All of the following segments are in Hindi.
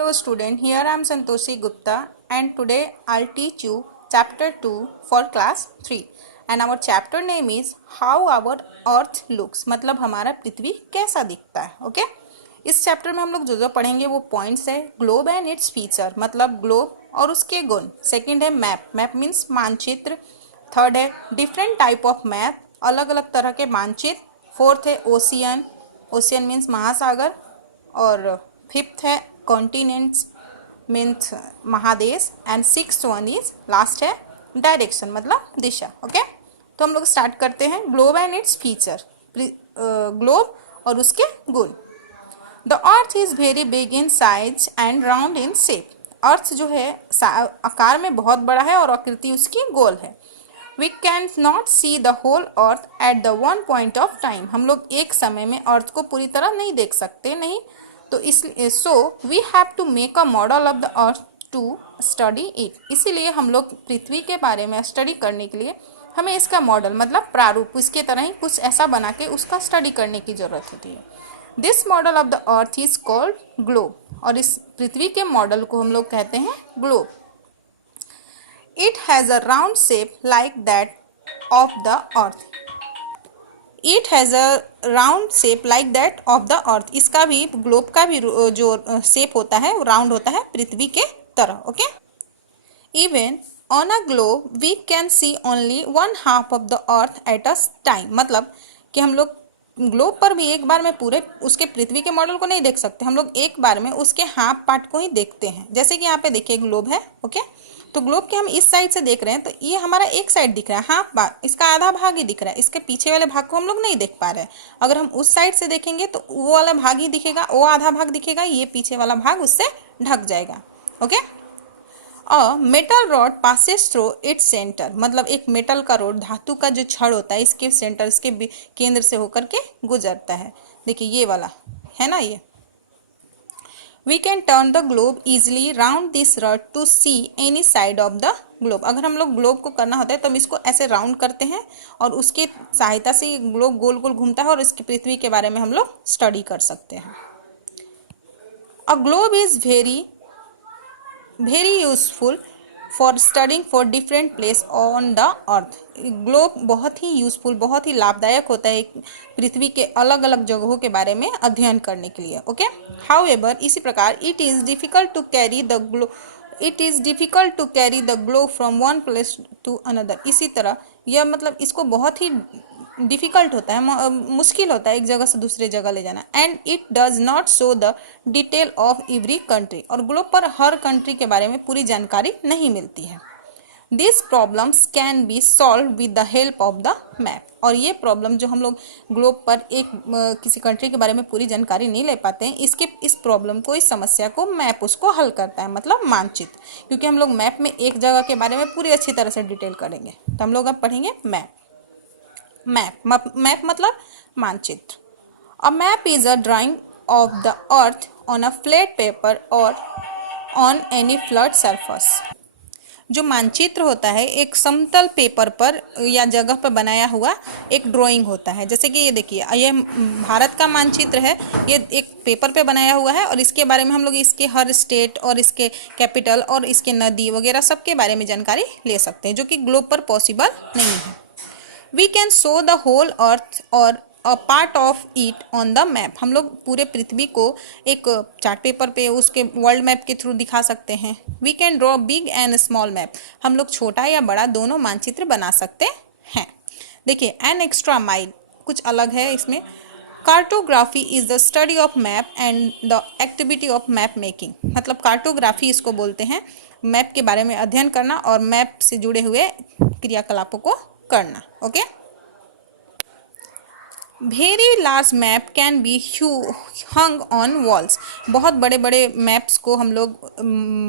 Hello student, here I am Santoshi Gupta and today I'll teach you chapter 2 for class 3 and our chapter name is how our earth looks मतलब हमारा पृथ्वी कैसा दिखता है। ओके इस चैप्टर में हम लोग जो पढ़ेंगे वो पॉइंट्स है ग्लोब एंड इट्स फीचर मतलब ग्लोब और उसके गुण। सेकंड है मैप, मैप मीन्स मानचित्र। थर्ड है डिफरेंट टाइप ऑफ मैप, अलग अलग तरह के मानचित्र। फोर्थ है ओशियन, ओशियन मीन्स महासागर। और फिफ्थ है कॉन्टिनेंट्स मीन्स महादेश। And sixth one is last है डायरेक्शन मतलब दिशा। ओके तो हम लोग स्टार्ट करते हैं globe and its feature. Globe और उसके गुण। The earth is very big in size and round in shape. Earth जो है आकार में बहुत बड़ा है और आकृति उसकी गोल है। We can not see the whole earth at the one point of time. हम लोग एक समय में अर्थ को पूरी तरह नहीं देख सकते, नहीं तो इसलिए so we have to make a model of the earth to study it. इसीलिए हम लोग पृथ्वी के बारे में स्टडी करने के लिए हमें इसका मॉडल मतलब प्रारूप इसके तरह ही कुछ ऐसा बना के उसका स्टडी करने की जरूरत होती है। This model of the earth is called globe और इस पृथ्वी के मॉडल को हम लोग कहते हैं globe. It has a round shape like that of the earth. It has a round shape like that of the अर्थ। इसका भी ग्लोब का भी जो शेप होता है वो राउंड होता है पृथ्वी के तरह। Okay even on a globe we can see only one half of the earth at a time मतलब कि हम लोग ग्लोब पर भी एक बार में पूरे उसके पृथ्वी के मॉडल को नहीं देख सकते, हम लोग एक बार में उसके हाफ पार्ट को ही देखते हैं। जैसे कि यहाँ पे देखिए ग्लोब है। ओके तो ग्लोब के हम इस साइड से देख रहे हैं तो ये हमारा एक साइड दिख रहा है, हाफ भाग, इसका आधा भाग ही दिख रहा है, इसके पीछे वाले भाग को हम लोग नहीं देख पा रहे हैं। अगर हम उस साइड से देखेंगे तो वो वाला भाग ही दिखेगा, वो आधा भाग दिखेगा, ये पीछे वाला भाग उससे ढक जाएगा। Okay a metal rod passes through its centre मतलब एक मेटल का रोड, धातु का जो छड़ होता है इसके सेंटर, इसके केंद्र से होकर के गुजरता है। देखिए ये वाला है ना ये। We can turn the globe easily round this rod to see any side of the globe. अगर हम लोग ग्लोब को करना होता है तो हम इसको ऐसे राउंड करते हैं और उसके सहायता से ग्लोब गोल गोल घूमता है और इसकी पृथ्वी के बारे में हम लोग स्टडी कर सकते हैं। A globe is very useful for studying for different place on the earth. Globe बहुत ही यूजफुल, बहुत ही लाभदायक होता है पृथ्वी के अलग अलग जगहों के बारे में अध्ययन करने के लिए। ओके हाउएवर इसी प्रकार it is difficult to carry the globe from one place to another. इसी तरह यह मतलब इसको बहुत ही डिफिकल्ट होता है, मुश्किल होता है एक जगह से दूसरे जगह ले जाना। And it does not show the detail of every country और ग्लोब पर हर कंट्री के बारे में पूरी जानकारी नहीं मिलती है। This problems can be solve with the help of the map. और ये प्रॉब्लम जो हम लोग ग्लोब पर एक किसी कंट्री के बारे में पूरी जानकारी नहीं ले पाते हैं, इस प्रॉब्लम को, इस समस्या को मैप उसको हल करता है मतलब मानचित्र। क्योंकि हम लोग मैप में एक जगह के बारे में पूरी अच्छी तरह से डिटेल करेंगे तो हम लोग अब पढ़ेंगे मैप। मैप मतलब मानचित्र। A map is a drying of the earth on a flat paper और ऑन एनी फ्लैट सरफेस। जो मानचित्र होता है एक समतल पेपर पर या जगह पर बनाया हुआ एक ड्राइंग होता है। जैसे कि ये देखिए ये भारत का मानचित्र है, ये एक पेपर पे बनाया हुआ है और इसके बारे में हम लोग इसके हर स्टेट और इसके कैपिटल और इसके नदी वगैरह सब के बारे में जानकारी ले सकते हैं, जो कि ग्लोब पर पॉसिबल नहीं है। We can show the whole earth और a part of it on the map. हम लोग पूरे पृथ्वी को एक चार्ट पेपर पे उसके वर्ल्ड मैप के थ्रू दिखा सकते हैं। We can draw big and small map. हम लोग छोटा या बड़ा दोनों मानचित्र बना सकते हैं। देखिए एन एक्स्ट्रा माइल कुछ अलग है इसमें। Cartography is the study of map and the activity of map making मतलब कार्टोग्राफी इसको बोलते हैं, मैप के बारे में अध्ययन करना और मैप से जुड़े हुए क्रियाकलापों को करना। Okay very large map can be hung on walls. बहुत बड़े बड़े मैप्स को हम लोग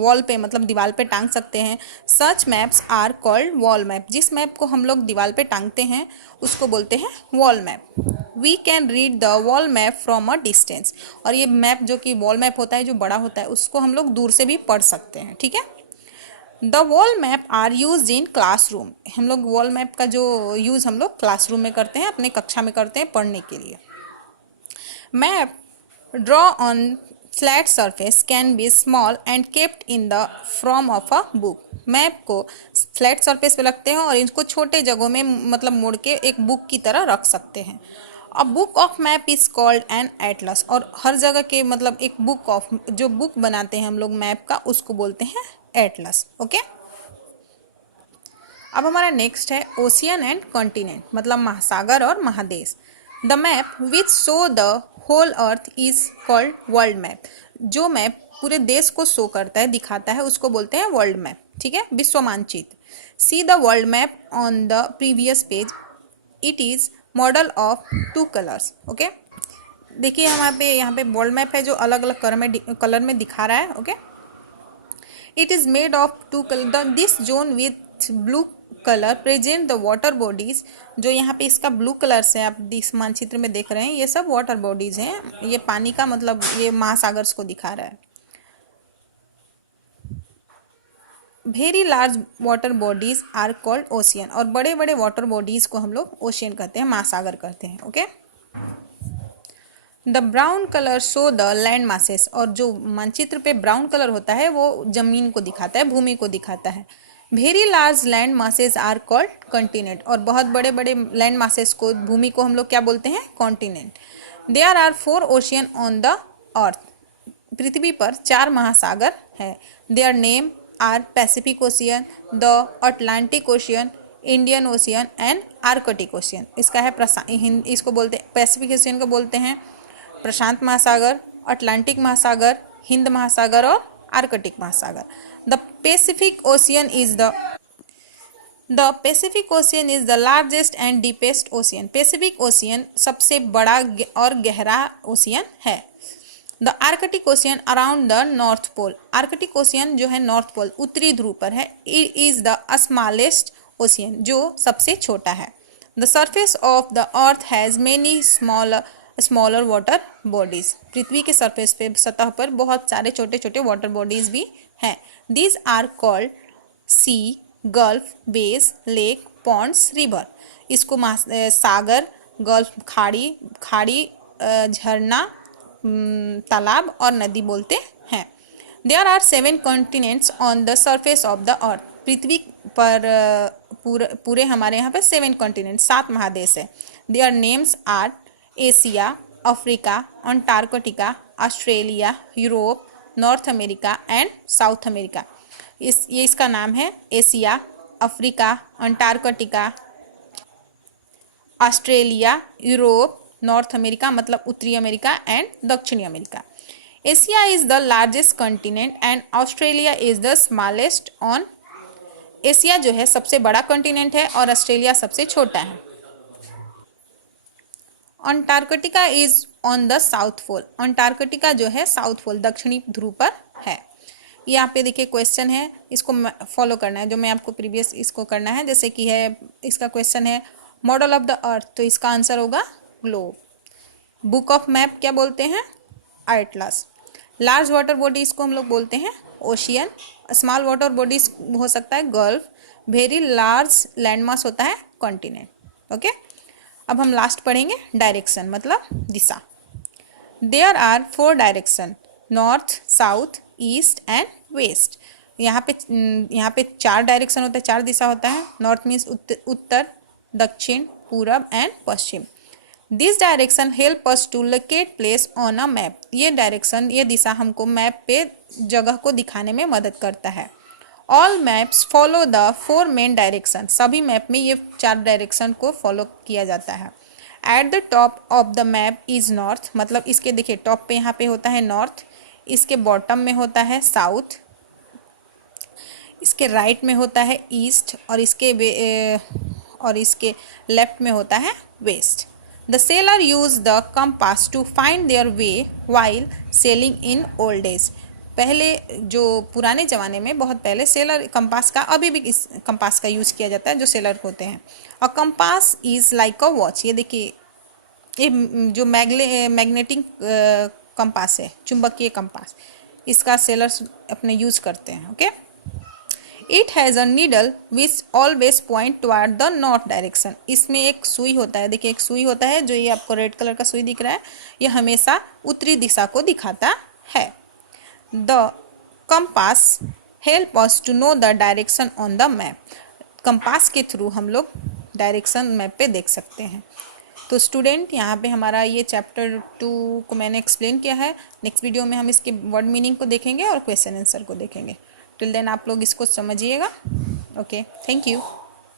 वॉल पे मतलब दीवार पे टांग सकते हैं। Such maps are called wall map. जिस मैप को हम लोग दीवार पे टांगते हैं उसको बोलते हैं wall map. We can read the wall map from a distance. और ये मैप जो कि वॉल मैप होता है जो बड़ा होता है उसको हम लोग दूर से भी पढ़ सकते हैं। ठीक है the wall map are use in classroom. हम लोग वॉल मैप का जो यूज़ हम लोग क्लासरूम में करते हैं, अपने कक्षा में करते हैं पढ़ने के लिए। Map draw on flat surface can be small and kept in the from of a book. Map को फ्लैट सरफेस पे रखते हैं और इनको छोटे जगहों में मतलब मोड़ के एक बुक की तरह रख सकते हैं। A book of map is called an Atlas, और हर जगह के मतलब एक बुक ऑफ जो बुक बनाते हैं हम लोग मैप का उसको बोलते हैं एटलस। ओके, अब हमारा नेक्स्ट है ओशियन एंड कॉन्टिनेंट, मतलब महासागर और महादेश। The map which show the whole earth is called world map. जो मैप पूरे देश को शो करता है, दिखाता है, उसको बोलते हैं वर्ल्ड मैप। ठीक है, विश्व मानचित्र। See the world map on the previous page, it is model of two colours. Okay, देखिए हमारे यहाँ पे वर्ल्ड मैप है जो अलग अलग कलर में दिखा रहा है। Okay, it is made of two colour, this zone with blue colour present the water bodies. जो यहाँ पे इसका ब्लू कलर से आप इस मानचित्र में देख रहे हैं, ये सब वाटर बॉडीज हैं। ये पानी का मतलब ये महासागर्स को दिखा रहा है। Very large water bodies are called ocean, और बड़े बड़े वाटर बॉडीज को हम लोग ओशियन कहते हैं, महासागर कहते हैं। Okay, the brown colour show the land masses, और जो मानचित्र पे ब्राउन कलर होता है वो जमीन को दिखाता है, भूमि को दिखाता है। Very large land masses are called continent, और बहुत बड़े बड़े लैंड मासेस को, भूमि को हम लोग क्या बोलते हैं, continent. There are 4 ocean on the earth, पृथ्वी पर 4 महासागर है। Their name are Pacific ocean, the Atlantic ocean, Indian ocean and Arctic ocean. इसका है इसको बोलते हैं पैसिफिक ओशियन को बोलते हैं प्रशांत महासागर, अटलांटिक महासागर, हिंद महासागर और आर्कटिक महासागर। The Pacific ocean is the largest and deepest ocean. Pacific ocean सबसे बड़ा और गहरा ओशियन है। The Arctic ocean around the north pole, Arctic ocean जो है नॉर्थ पोल उत्तरी ध्रुव पर है। It is the smallest ocean, जो सबसे छोटा है। The surface of the earth has many smaller water bodies, पृथ्वी के सरफेस पे सतह पर बहुत सारे छोटे छोटे वाटर बॉडीज भी हैं। These are called sea, gulf, bays, lake, ponds, river. इसको सागर, गल्फ खाड़ी, झरना, तालाब और नदी बोलते हैं। There are 7 continents on the surface of the earth, पृथ्वी पर पूरे हमारे यहाँ पे 7 कॉन्टिनेंट, 7 महादेश है। Their names are Asia, Africa, Antarctica, Australia, Europe, North America and South America. इसका नाम है Asia, Africa, Antarctica, Australia, Europe, North America मतलब उत्तरी अमेरिका एंड दक्षिणी America. Asia is the largest continent and Australia is the smallest one. Asia जो है सबसे बड़ा कॉन्टिनेंट है और ऑस्ट्रेलिया सबसे छोटा है। Antarctica is on the south pole, Antarctica जो है साउथ पोल दक्षिणी ध्रुव पर है। यहाँ पे देखिए क्वेश्चन है, इसको फॉलो करना है जो मैं आपको प्रीवियस इसको करना है। जैसे कि है इसका क्वेश्चन है मॉडल ऑफ द अर्थ, तो इसका आंसर होगा ग्लोब। बुक ऑफ मैप क्या बोलते हैं, एटलस। लार्ज वाटर बॉडीज को हम लोग बोलते हैं ओशियन, स्मॉल वाटर बॉडीज हो सकता है गल्फ, वेरी लार्ज लैंडमास होता है कॉन्टिनेंट। ओके, अब हम लास्ट पढ़ेंगे डायरेक्शन मतलब दिशा। There are 4 direction, north, south, east and west. यहाँ पे 4 डायरेक्शन होता है, 4 दिशा होता है। नॉर्थ मीन्स उत्तर, दक्षिण, पूरब एंड पश्चिम। This direction help us to locate place on a map, ये डायरेक्शन ये दिशा हमको मैप पे जगह को दिखाने में मदद करता है। All maps follow the 4 main direction, सभी मैप में ये 4 डायरेक्शन को फॉलो किया जाता है। At the top of the map is north, मतलब इसके देखिए टॉप पे यहाँ पे होता है नॉर्थ, इसके बॉटम में होता है साउथ, इसके राइट में होता है ईस्ट और इसके लेफ्ट में होता है west. The sailor use the compass to find their way while sailing in old days. पहले जो पुराने ज़माने में बहुत पहले सेलर कंपास का, अभी भी इस कंपास का यूज़ किया जाता है जो सेलर होते हैं। और compass is like a watch, ये देखिए ये जो मैग्नेटिक कंपास है, चुंबकीय कंपास, इसका सेलर्स अपने यूज़ करते हैं। Okay, it has a needle which always point toward the north direction. इसमें एक सुई होता है, देखिए एक सुई होता है जो ये आपको रेड कलर का सुई दिख रहा है, ये हमेशा उत्तरी दिशा को दिखाता है। The compass help us to know the direction on the map. Compass के थ्रू हम लोग डायरेक्शन मैप पे देख सकते हैं। तो स्टूडेंट यहाँ पे हमारा ये चैप्टर 2 को मैंने एक्सप्लेन किया है। नेक्स्ट वीडियो में हम इसके वर्ड मीनिंग को देखेंगे और क्वेश्चन आंसर को देखेंगे। टिल देन आप लोग इसको समझिएगा। Okay, thank you.